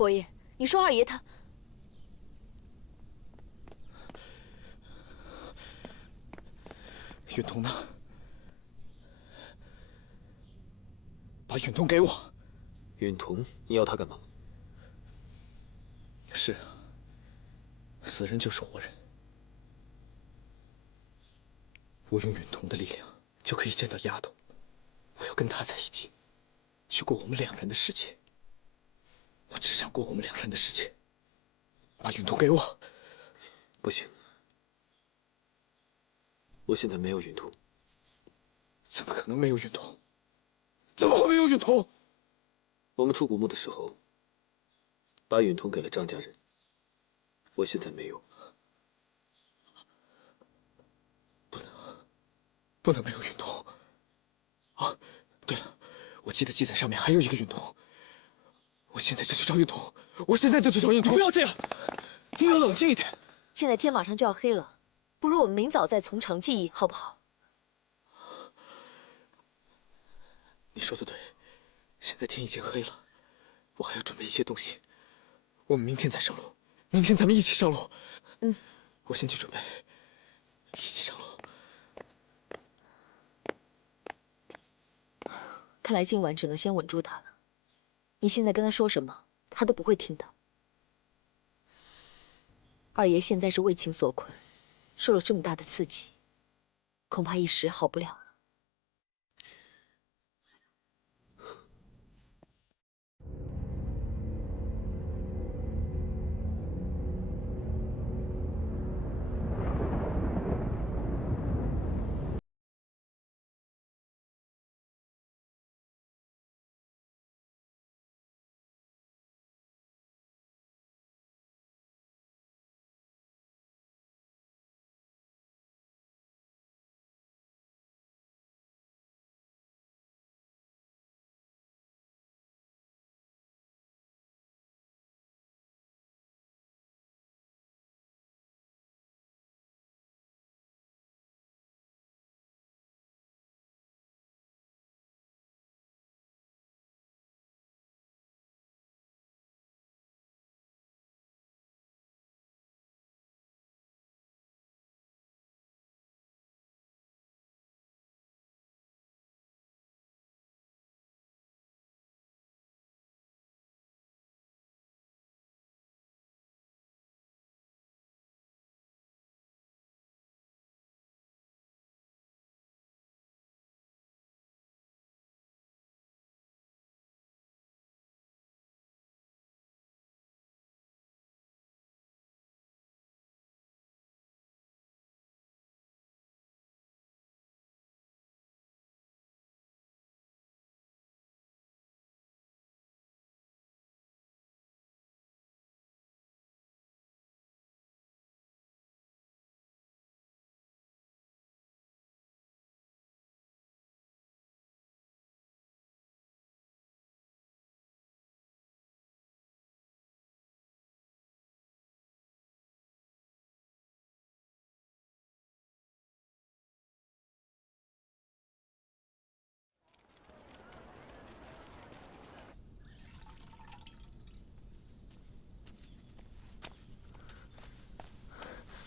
佛爷，你说二爷他……允彤呢？把允彤给我。允彤，你要他干嘛？是啊，死人就是活人。我用允彤的力量就可以见到丫头，我要跟她在一起，去过我们两人的世界。我只想过我们两人的世界。把允彤给我。不行，我现在没有允彤。怎么可能没有允彤？怎么会没有允彤？我们出古墓的时候，把允彤给了张家人。我现在没有。不能没有允彤。啊，对了，我记得记载上面还有一个允彤。我现在就去找允彤，我现在就去找允彤。不要这样，你要冷静一点。现在天马上就要黑了，不如我们明早再从长计议，好不好？你说的对，现在天已经黑了，我还要准备一些东西。我们明天再上路，明天咱们一起上路。嗯，我先去准备，一起上路。看来今晚只能先稳住他了。你现在跟他说什么，他都不会听的。二爷现在是为情所困，受了这么大的刺激，恐怕一时好不了。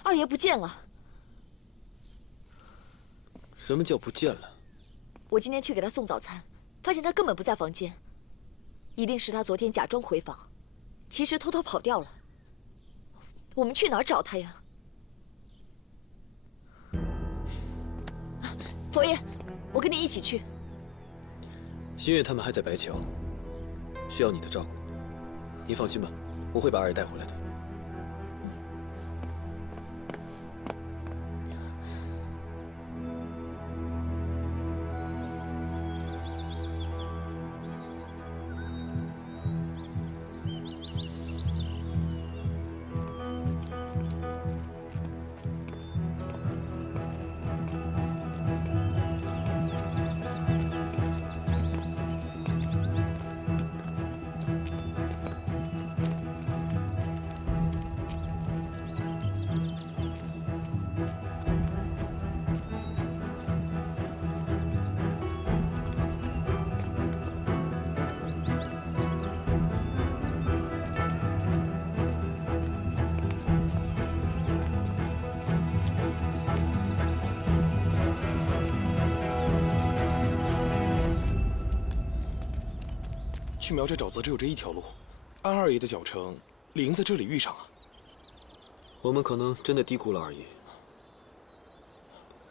二爷不见了。什么叫不见了？我今天去给他送早餐，发现他根本不在房间，一定是他昨天假装回访，其实偷偷跑掉了。我们去哪儿找他呀？佛爷，我跟你一起去。新月他们还在白桥，需要你的照顾。你放心吧，我会把二爷带回来的。去苗寨沼泽只有这一条路，安二爷的脚程理应在这里遇上啊。我们可能真的低估了二爷。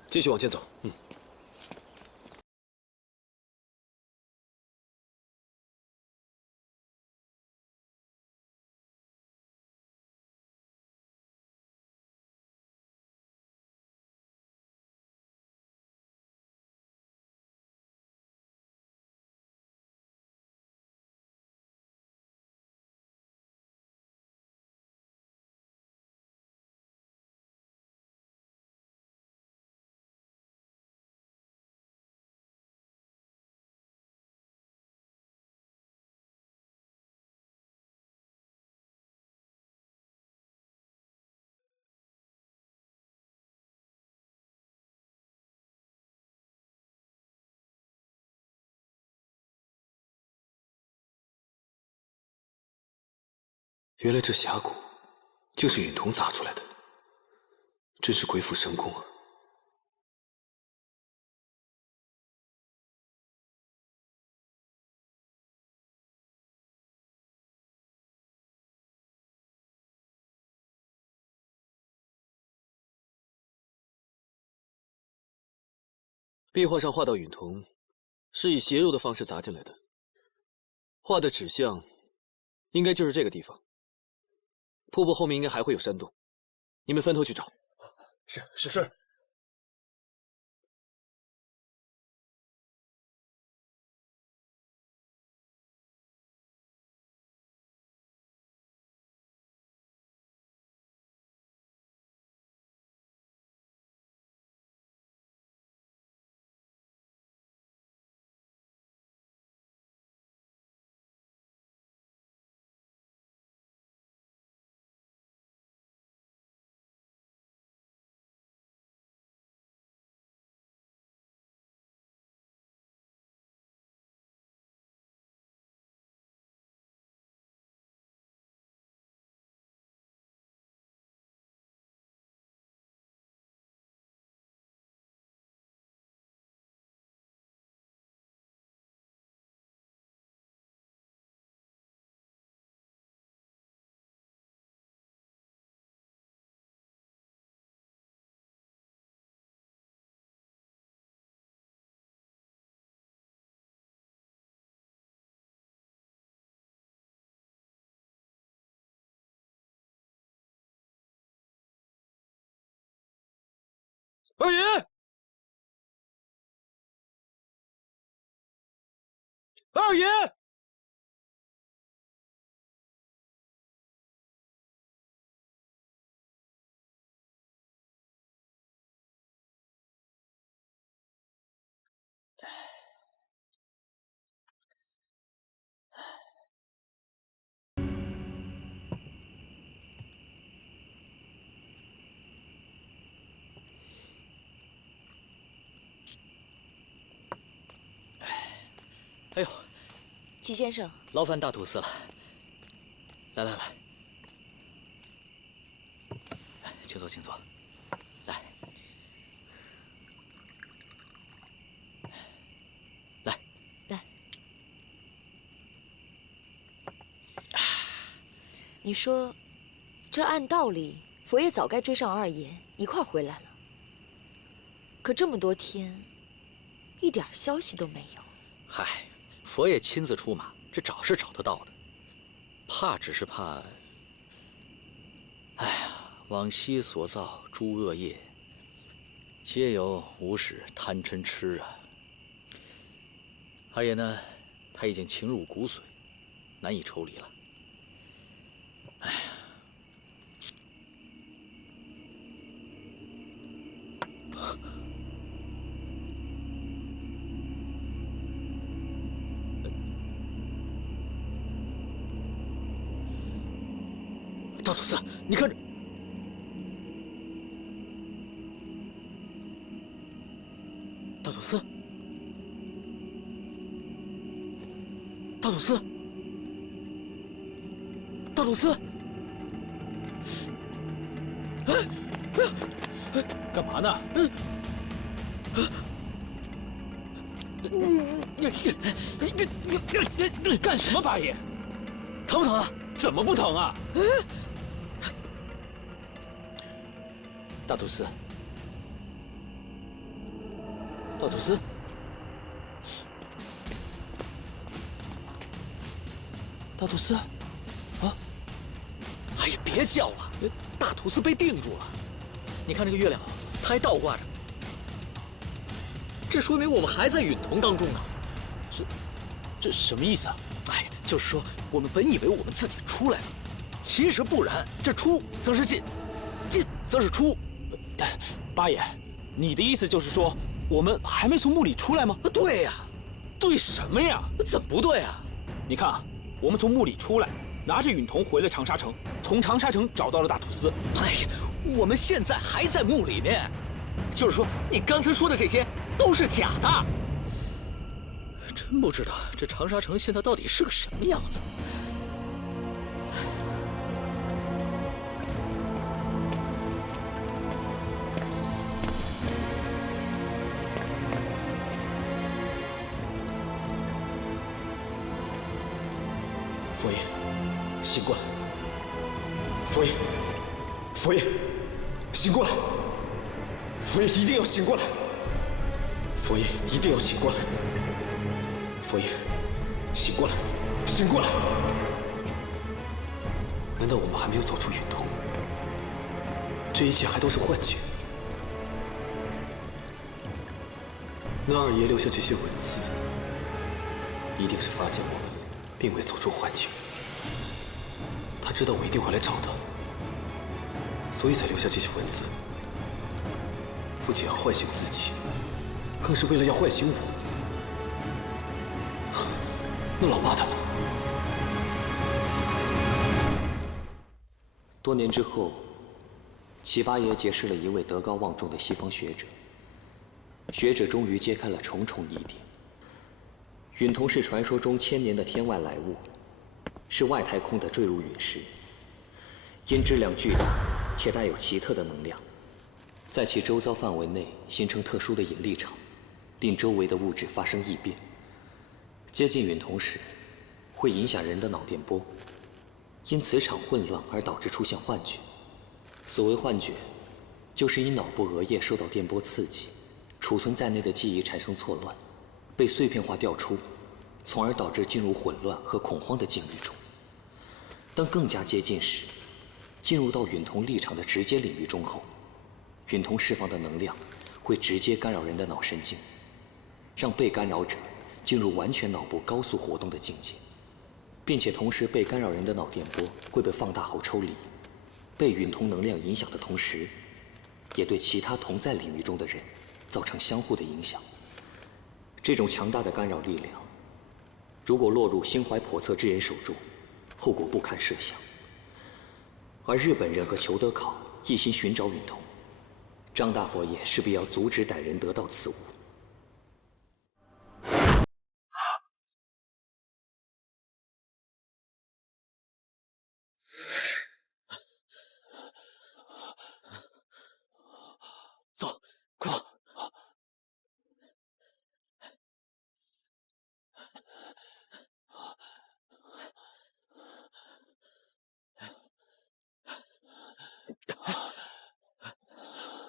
继续往前走。原来这峡谷就是允童砸出来的，真是鬼斧神工啊！壁画上画到允童，是以斜入的方式砸进来的，画的指向应该就是这个地方。瀑布后面应该还会有山洞，你们分头去找。是。二爷，二爷！哎呦，齐先生，劳烦大土司了。来，请坐，请坐。来。你说，这按道理，佛爷早该追上二爷一块儿回来了。可这么多天，一点消息都没有。嗨，佛爷亲自出马，这找是找得到的，只是怕……哎呀，往昔所造诸恶业，皆由无始贪嗔痴啊。二爷呢，他已经情入骨髓，难以抽离了。哎呀。大土司，你看这，大土司，大土司，大土司，干嘛呢？干什么，八爷？疼不疼啊？怎么不疼啊？大土司，大土司，大土司，啊！哎呀，别叫了，大土司被定住了。你看这个月亮，它还倒挂着，这说明我们还在允同当中呢。这什么意思啊？哎呀，就是说我们本以为我们自己出来了，其实不然，这出则是进，进则是出。八爷，你的意思就是说我们还没从墓里出来吗？对呀，对什么呀？怎么不对啊？你看啊，我们从墓里出来，拿着允同回了长沙城，从长沙城找到了大土司。哎呀，我们现在还在墓里面，就是说你刚才说的这些都是假的。真不知道这长沙城现在到底是个什么样子。佛爷，醒过来！佛爷，佛爷，醒过来！佛爷一定要醒过来！佛爷一定要醒过来！佛爷，醒过来！醒过来！难道我们还没有走出允同？这一切还都是幻觉？那二爷留下这些文字，一定是发现我们并未走出幻觉。他知道我一定会来找他，所以才留下这些文字。不仅要唤醒自己，更是为了要唤醒我。那老八他们？多年之后，齐八爷结识了一位德高望重的西方学者。学者终于揭开了重重疑点。允同是传说中千年的天外来物，是外太空的坠入陨石，因质量巨大且带有奇特的能量，在其周遭范围内形成特殊的引力场，令周围的物质发生异变。接近允同时，会影响人的脑电波，因磁场混乱而导致出现幻觉。所谓幻觉，就是因脑部额叶受到电波刺激，储存在内的记忆产生错乱，被碎片化调出，从而导致进入混乱和恐慌的境遇中。当更加接近时，进入到允同立场的直接领域中后，允同释放的能量会直接干扰人的脑神经，让被干扰者进入完全脑部高速活动的境界，并且同时被干扰人的脑电波会被放大后抽离，被允同能量影响的同时，也对其他同在领域中的人造成相互的影响。这种强大的干扰力量，如果落入心怀叵测之人手中，后果不堪设想。而日本人和裘德考一心寻找允同，张大佛爷势必要阻止歹人得到此物。走，快走！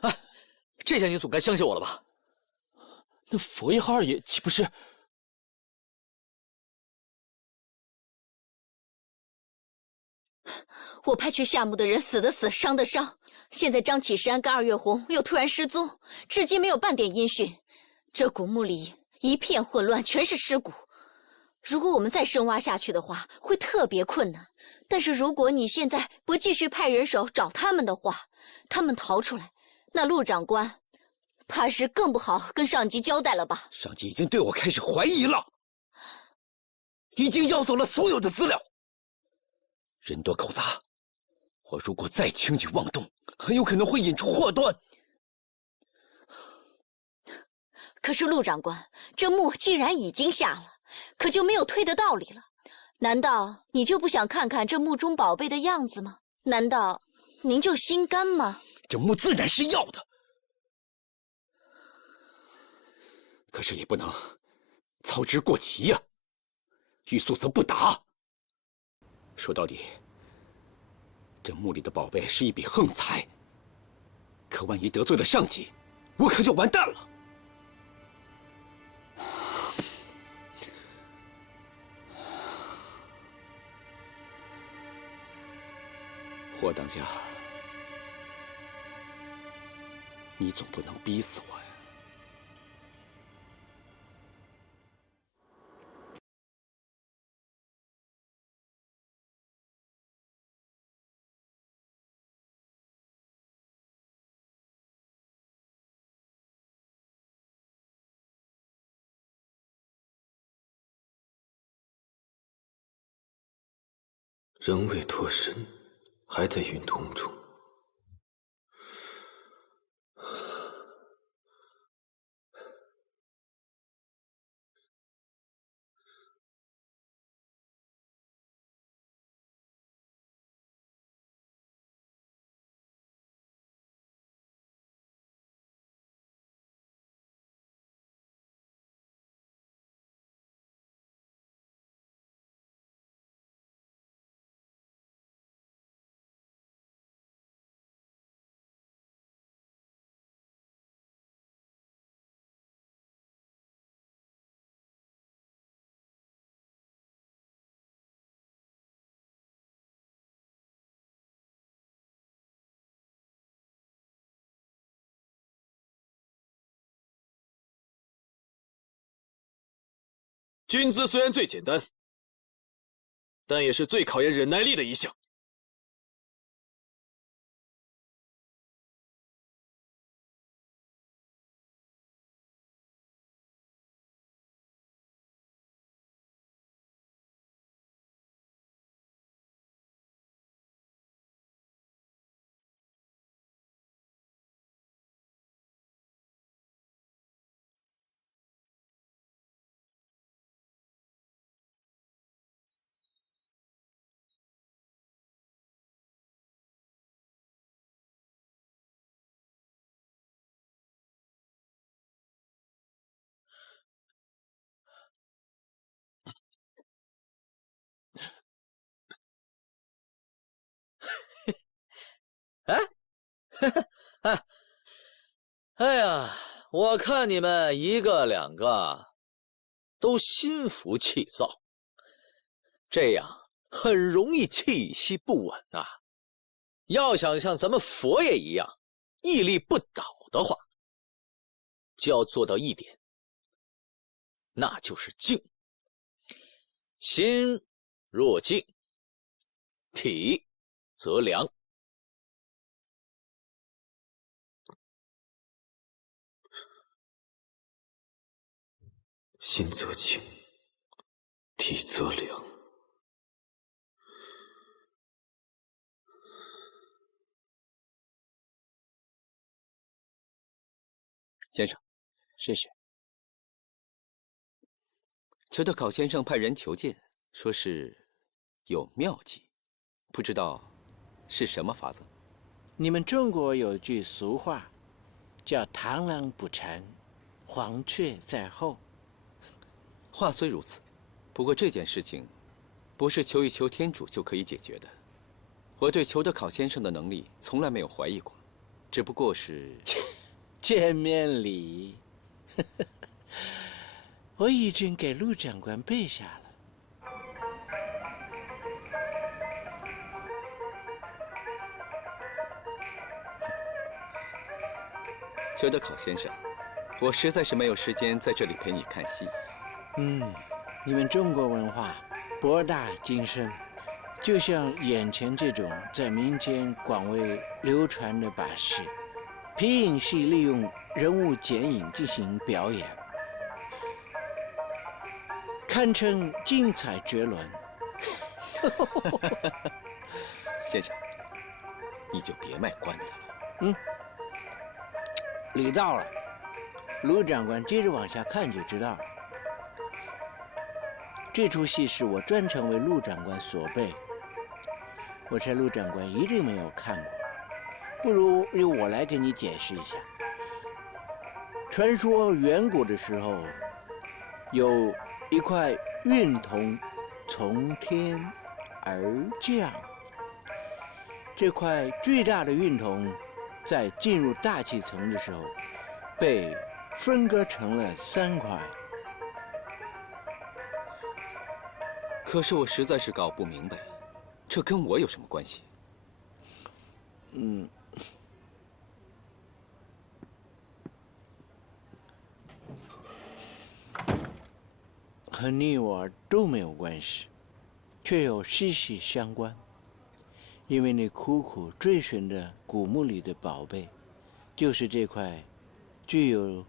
哎，这下你总该相信我了吧？那佛爷和二爷岂不是？我派去夏目的人死的死，伤的伤。现在张启山跟二月红又突然失踪，至今没有半点音讯。这古墓里一片混乱，全是尸骨。如果我们再深挖下去的话，会特别困难。但是如果你现在不继续派人手找他们的话，他们逃出来，那陆长官怕是更不好跟上级交代了吧？上级已经对我开始怀疑了，已经要走了所有的资料。人多口杂，我如果再轻举妄动，很有可能会引出祸端。可是陆长官，这墓既然已经下了，可就没有退的道理了。难道你就不想看看这墓中宝贝的样子吗？难道您就心甘吗？这墓自然是要的，可是也不能操之过急呀！玉素则不答。说到底，这墓里的宝贝是一笔横财，可万一得罪了上级，我可就完蛋了。霍当家，你总不能逼死我呀！仍未脱身，还在云瞳中。军姿虽然最简单，但也是最考验忍耐力的一项。哎呀，我看你们一个两个都心浮气躁，这样很容易气息不稳呐。要想像咱们佛爷一样屹立不倒的话，就要做到一点，那就是静。心若静，体则凉。心则静，体则凉。先生，谢谢。裘德考先生派人求见，说是有妙计，不知道是什么法子。你们中国有句俗话，叫螳螂捕蝉，黄雀在后。话虽如此，不过这件事情不是求一求天主就可以解决的。我对裘德考先生的能力从来没有怀疑过，只不过是见面礼。我已经给陆长官备下了。裘德考先生，我实在是没有时间在这里陪你看戏。你们中国文化博大精深，就像眼前这种在民间广为流传的把戏，皮影戏利用人物剪影进行表演，堪称精彩绝伦。先生，你就别卖关子了。礼到了，卢长官接着往下看就知道了。这出戏是我专程为陆长官所备，我猜陆长官一定没有看过，不如由我来给你解释一下。传说远古的时候，有一块运铜从天而降。这块巨大的运铜在进入大气层的时候，被分割成了3块。可是我实在是搞不明白，这跟我有什么关系？和你我都没有关系，却有息息相关。因为你苦苦追寻的古墓里的宝贝，就是这块具有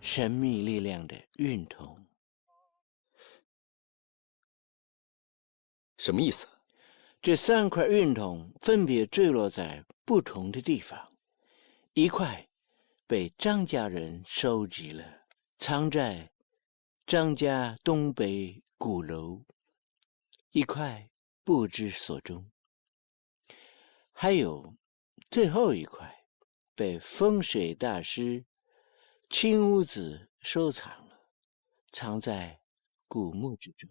神秘力量的运铜。什么意思？这3块运铜分别坠落在不同的地方，一块被张家人收集了，藏在张家东北鼓楼，一块不知所终。还有最后一块被风水大师青屋子收藏了，藏在古墓之中。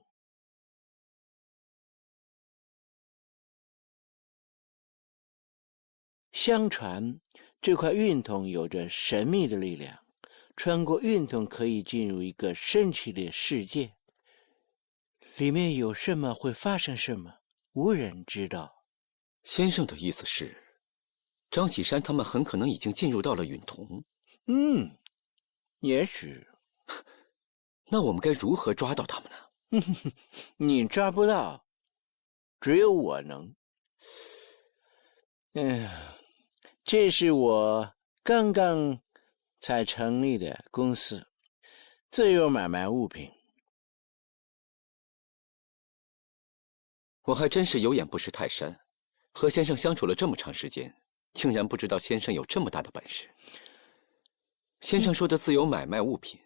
相传这块运铜有着神秘的力量，穿过运铜可以进入一个神奇的世界，里面有什么会发生什么，无人知道。先生的意思是，张启山他们很可能已经进入到了允同。也许。那我们该如何抓到他们呢？你抓不到，只有我能。这是我刚刚才成立的公司，自由买卖物品。我还真是有眼不识泰山，和先生相处了这么长时间，竟然不知道先生有这么大的本事。先生说的自由买卖物品，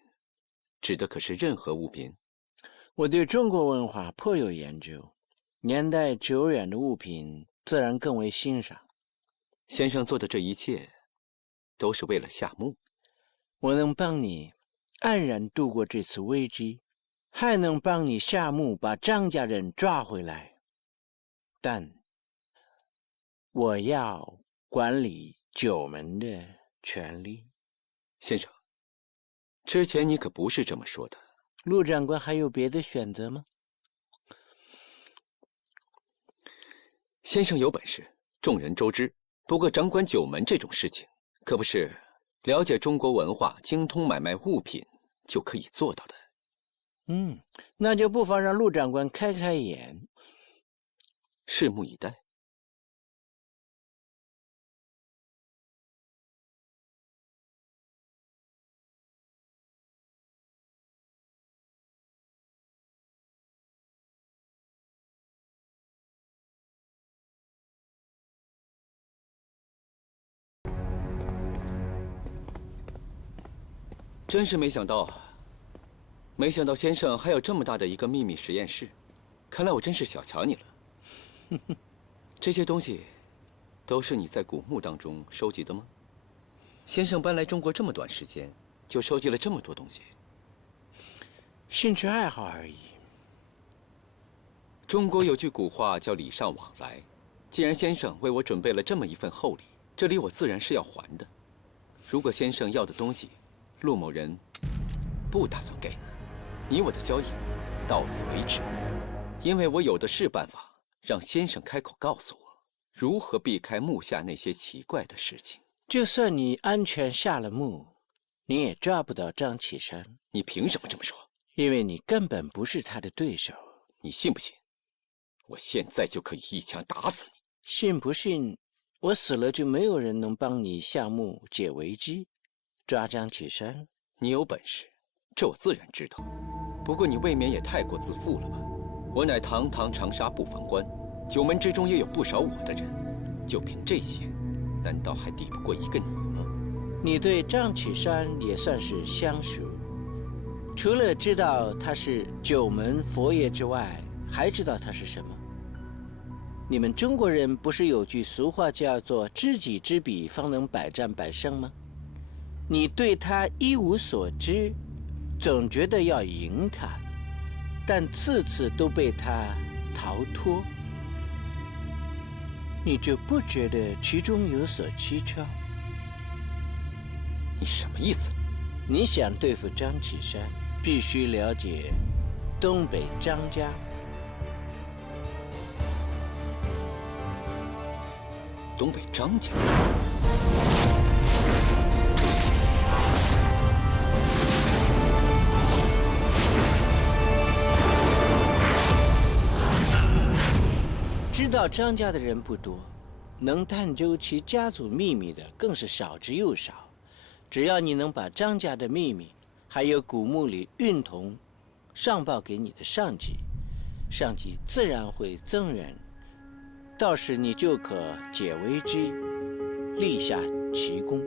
指的可是任何物品？我对中国文化颇有研究，年代久远的物品自然更为欣赏。先生做的这一切，都是为了夏目。我能帮你安然度过这次危机，还能帮你夏目把张家人抓回来，但我要管理九门的权利。先生，之前你可不是这么说的。陆长官还有别的选择吗？先生有本事，众人周知。不过掌管九门这种事情，可不是了解中国文化、精通买卖物品就可以做到的。那就不妨让陆长官开开眼。拭目以待。真是没想到啊！没想到先生还有这么大的一个秘密实验室，看来我真是小瞧你了。这些东西都是你在古墓当中收集的吗？先生搬来中国这么短时间，就收集了这么多东西？兴趣爱好而已。中国有句古话叫礼尚往来，既然先生为我准备了这么一份厚礼，这礼我自然是要还的。如果先生要的东西，陆某人不打算给你我的交易到此为止，因为我有的是办法让先生开口告诉我，如何避开墓下那些奇怪的事情。就算你安全下了墓，你也抓不到张启山。你凭什么这么说？因为你根本不是他的对手。你信不信？我现在就可以一枪打死你。信不信？我死了就没有人能帮你下墓解危机。抓张启山，你有本事，这我自然知道。不过你未免也太过自负了吧？我乃堂堂长沙布防官，九门之中也有不少我的人，就凭这些，难道还抵不过一个你吗？你对张启山也算是相熟，除了知道他是九门佛爷之外，还知道他是什么？你们中国人不是有句俗话叫做知己知彼，方能百战百胜吗？你对他一无所知，总觉得要赢他，但次次都被他逃脱。你就不觉得其中有所蹊跷？你什么意思？你想对付张启山，必须了解东北张家。东北张家。知道张家的人不多，能探究其家族秘密的更是少之又少。只要你能把张家的秘密，还有古墓里运铜，上报给你的上级，上级自然会增援，到时你就可解围之，立下奇功。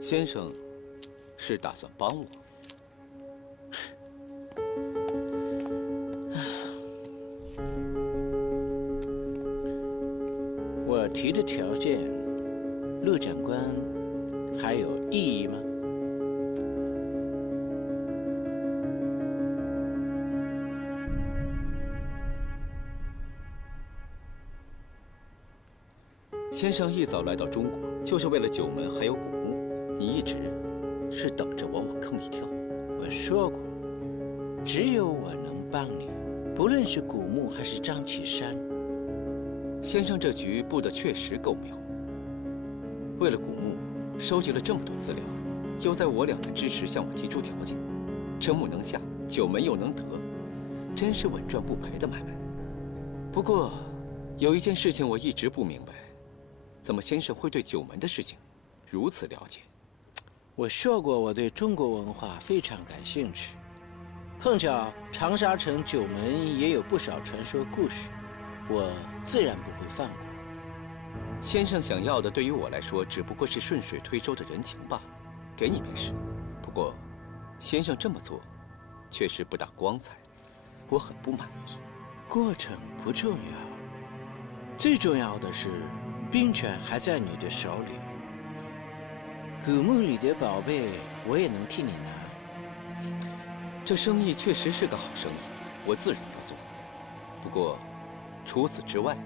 先生是打算帮我？我提的条件，陆长官还有异议吗？先生一早来到中国，就是为了九门还有古墓。你一直是等着我往坑里跳。我说过，只有我能帮你，不论是古墓还是张启山。先生这局布的确实够妙。为了古墓，收集了这么多资料，又在我俩的支持向我提出条件，这墓能下，九门又能得，真是稳赚不赔的买卖。不过，有一件事情我一直不明白，怎么先生会对九门的事情如此了解？我说过，我对中国文化非常感兴趣，碰巧长沙城九门也有不少传说故事，我自然不会放过。先生想要的，对于我来说，只不过是顺水推舟的人情罢了，给你便是。不过，先生这么做，确实不大光彩，我很不满意。过程不重要，最重要的是，兵权还在你的手里。古墓里的宝贝，我也能替你拿。这生意确实是个好生意，我自然要做。不过，除此之外，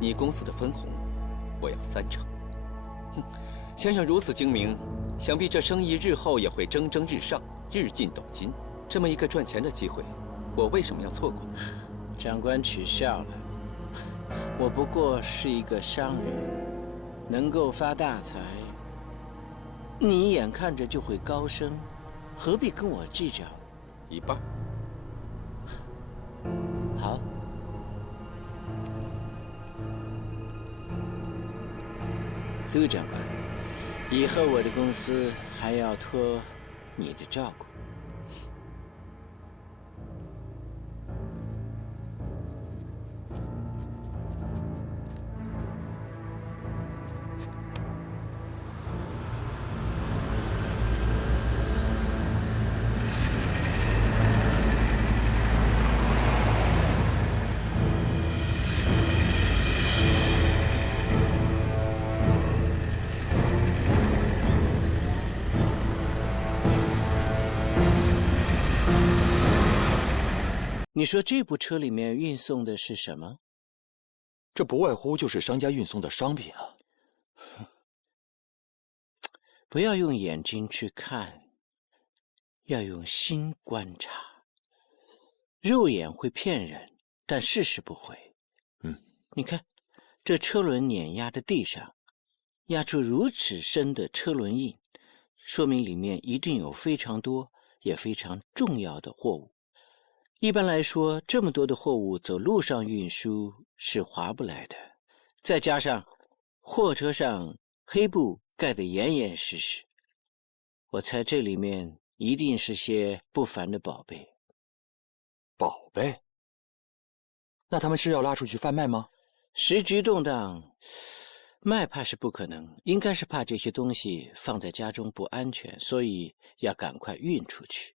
你公司的分红，我要3成。哼，先生如此精明，想必这生意日后也会蒸蒸日上，日进斗金。这么一个赚钱的机会，我为什么要错过呢？长官取笑了，我不过是一个商人，能够发大财，你眼看着就会高升，何必跟我计较？一半。好。陆长官，以后我的公司还要托你的照顾。你说这部车里面运送的是什么？这不外乎就是商家运送的商品啊。不要用眼睛去看，要用心观察。肉眼会骗人，但事实不会。你看，这车轮碾压的地上，压出如此深的车轮印，说明里面一定有非常多也非常重要的货物。一般来说，这么多的货物走路上运输是划不来的，再加上货车上黑布盖得严严实实，我猜这里面一定是些不凡的宝贝。宝贝？那他们是要拉出去贩卖吗？时局动荡，卖怕是不可能，应该是怕这些东西放在家中不安全，所以要赶快运出去。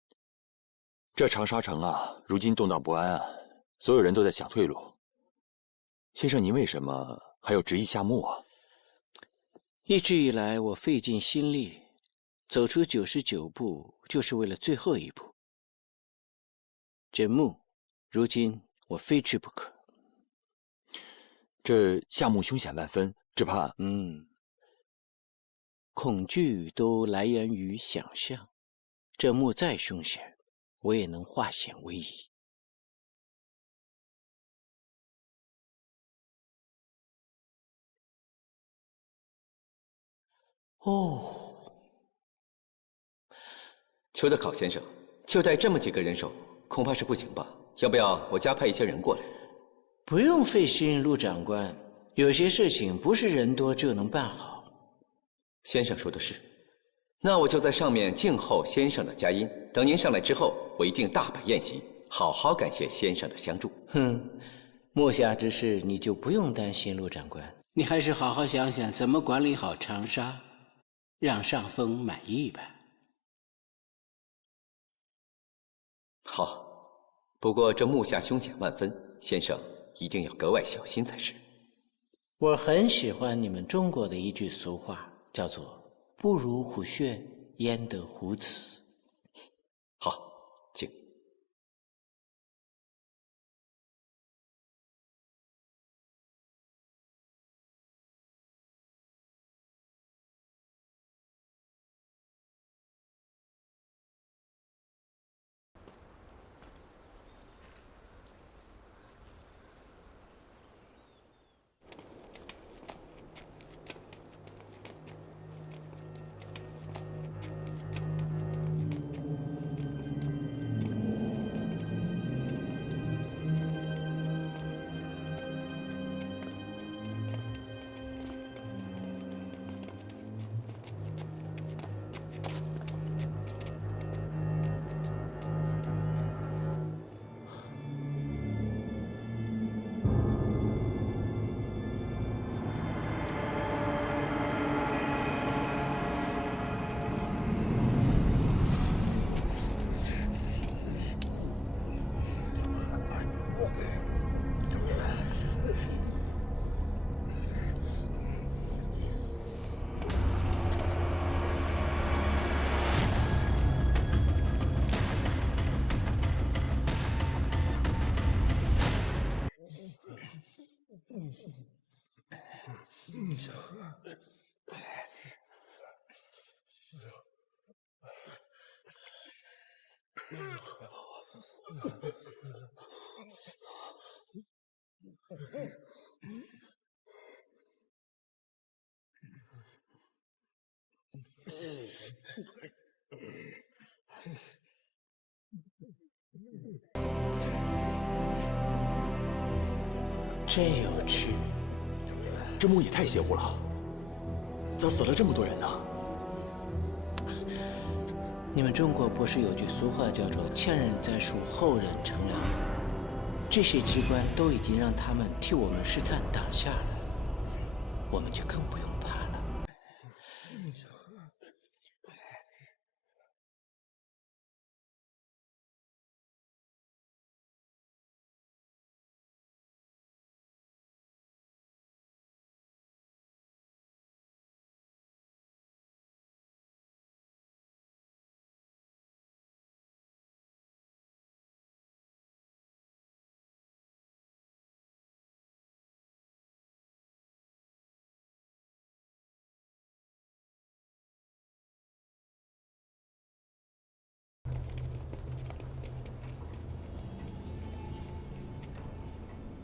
这长沙城啊，如今动荡不安啊，所有人都在想退路。先生，您为什么还要执意下墓啊？一直以来，我费尽心力，走出99步，就是为了最后一步。这墓，如今我非去不可。这夏目凶险万分，只怕……恐惧都来源于想象。这墓再凶险，我也能化险为夷。哦，裘德考先生，就带这么几个人手，恐怕是不行吧？要不要我加派一些人过来？不用费心，陆长官。有些事情不是人多就能办好。先生说的是，那我就在上面静候先生的佳音。等您上来之后，我一定大摆宴席，好好感谢先生的相助。目下之事你就不用担心，陆长官。你还是好好想想怎么管理好长沙，让上峰满意吧。好，不过这木下凶险万分，先生一定要格外小心才是。我很喜欢你们中国的一句俗话，叫做“不如虎穴，焉得虎子”。好，请。真有趣，这墓也太邪乎了，咋死了这么多人呢？你们中国不是有句俗话叫做“前人栽树，后人乘凉”？这些机关都已经让他们替我们试探挡下了，我们就更不用怕了。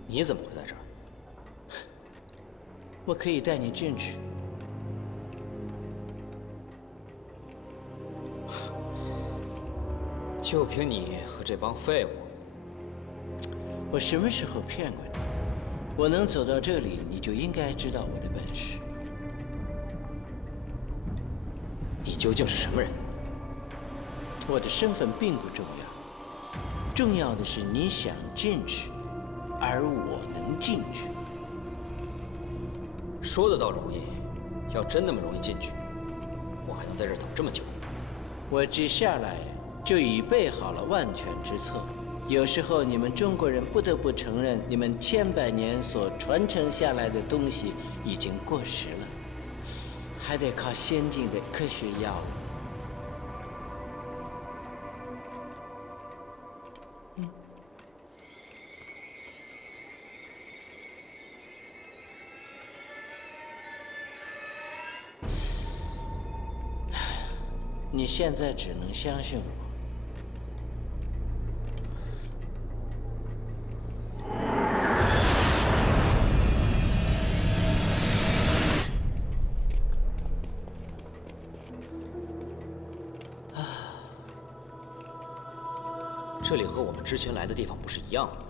你怎么会在这儿？我可以带你进去。就凭你和这帮废物？我什么时候骗过你？我能走到这里，你就应该知道我的本事。你究竟是什么人？我的身份并不重要，重要的是你想进去，而我能进去。说的倒容易，要真那么容易进去，我还能在这儿等这么久？我这下来就已备好了万全之策。有时候你们中国人不得不承认，你们千百年所传承下来的东西已经过时了，还得靠先进的科学药物。你现在只能相信我。这里和我们之前来的地方不是一样吗？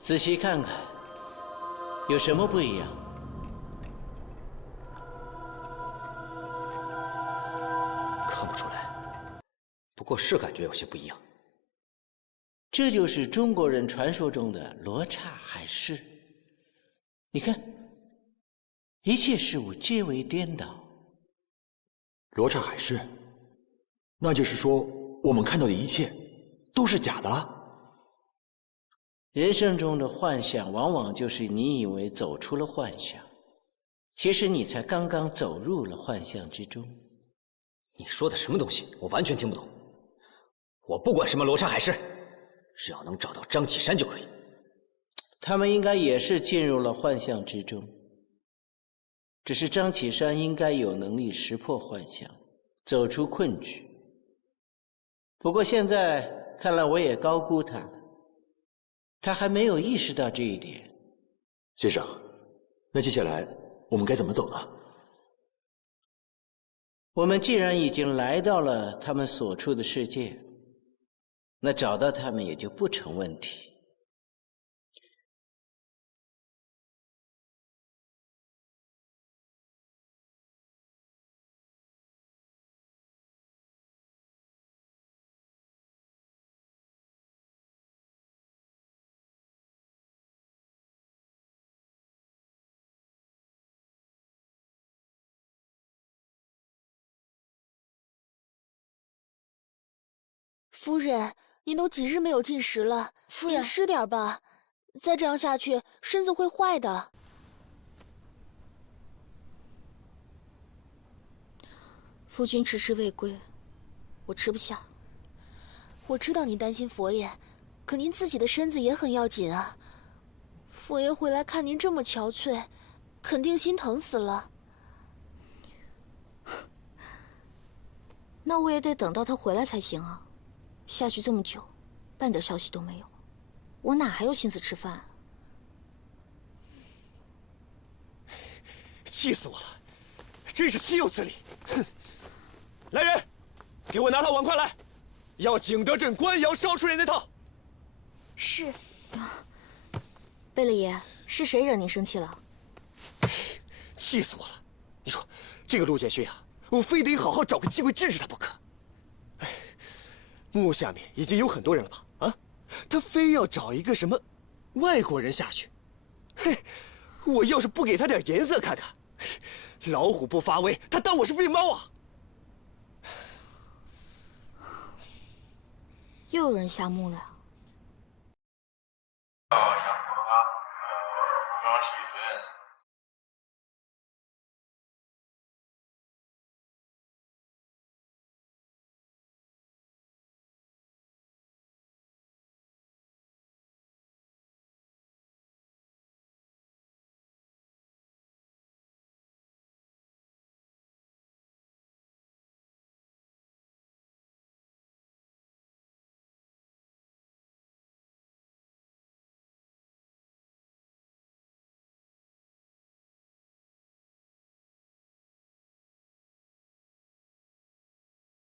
仔细看看，有什么不一样？看不出来，不过是感觉有些不一样。这就是中国人传说中的罗刹海市。你看，一切事物皆为颠倒。罗刹海市，那就是说我们看到的一切都是假的了。人生中的幻象，往往就是你以为走出了幻象，其实你才刚刚走入了幻象之中。你说的什么东西？我完全听不懂。我不管什么罗刹海市，只要能找到张启山就可以。他们应该也是进入了幻象之中，只是张启山应该有能力识破幻象，走出困局。不过现在看来我也高估他了，他还没有意识到这一点。先生，那接下来我们该怎么走呢？我们既然已经来到了他们所处的世界，那找到他们也就不成问题。夫人，您都几日没有进食了，夫人，您吃点吧，再这样下去，身子会坏的。夫君迟迟未归，我吃不下。我知道您担心佛爷，可您自己的身子也很要紧啊。佛爷回来看您这么憔悴，肯定心疼死了。那我也得等到他回来才行啊。下去这么久，半点消息都没有，我哪还有心思吃饭啊？气死我了，真是岂有此理！哼！来人，给我拿套碗筷来，要景德镇官窑烧出来那套。是。贝勒爷，是谁惹您生气了？气死我了！你说这个陆建勋啊，我非得好好找个机会治治他不可。墓下面已经有很多人了吧？啊，他非要找一个什么外国人下去。嘿，我要是不给他点颜色看看，老虎不发威，他当我是病猫啊！又有人下墓了呀？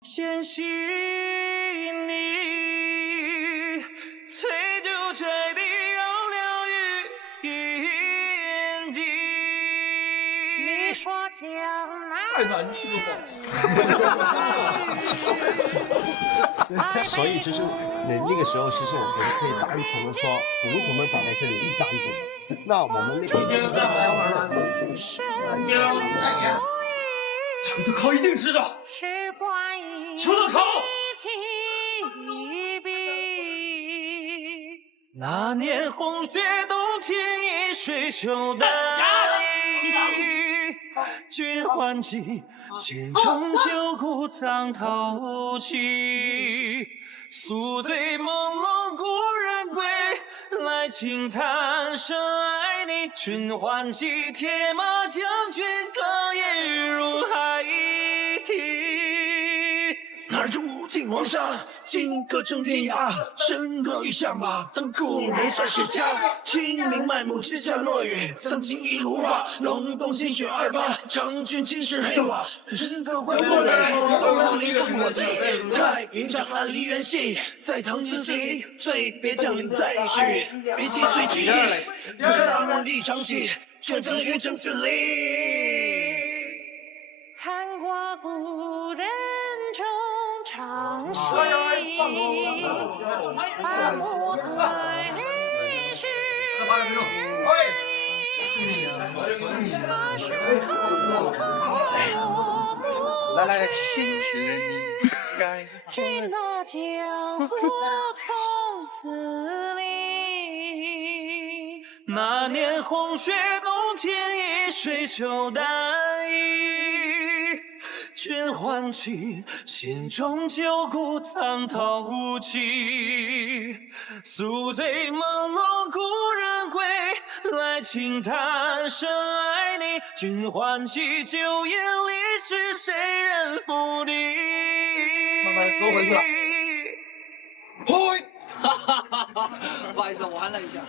牵系你，醉酒醉的要了眼睛。你说将来太难吃了。所以其实那个时候，其实我们可以单纯的说，如果我们摆在这里一张图，那我们那个裘德考一定知道。裘德考。那年红雪洞天一水秋的君唤起，千重旧骨藏头起。宿醉朦胧故人归，来轻叹深爱你。君唤起，铁马将军更引入海底。敬皇上，金戈震天涯，身高与相马，当故人算是家。清明麦亩之下落雨，桑青一芦花，隆冬新雪2八，长卷青石黑瓦，人歌回不来，东望里烽火记。太平长安梨园戏，在唐字里，最别将领再续，别击碎举义，让我一场戏，却将于正此里。看过故人中长戏，把木推去。来，谢谢你。君把江湖从此离。那年红雪冬天，一水袖单衣。君唤起心中旧故，苍陶无期。宿醉朦胧故人归，来轻叹生爱你。君唤起旧业历史，谁人负你？慢慢收回去了。嘿，不好意思，玩了一下。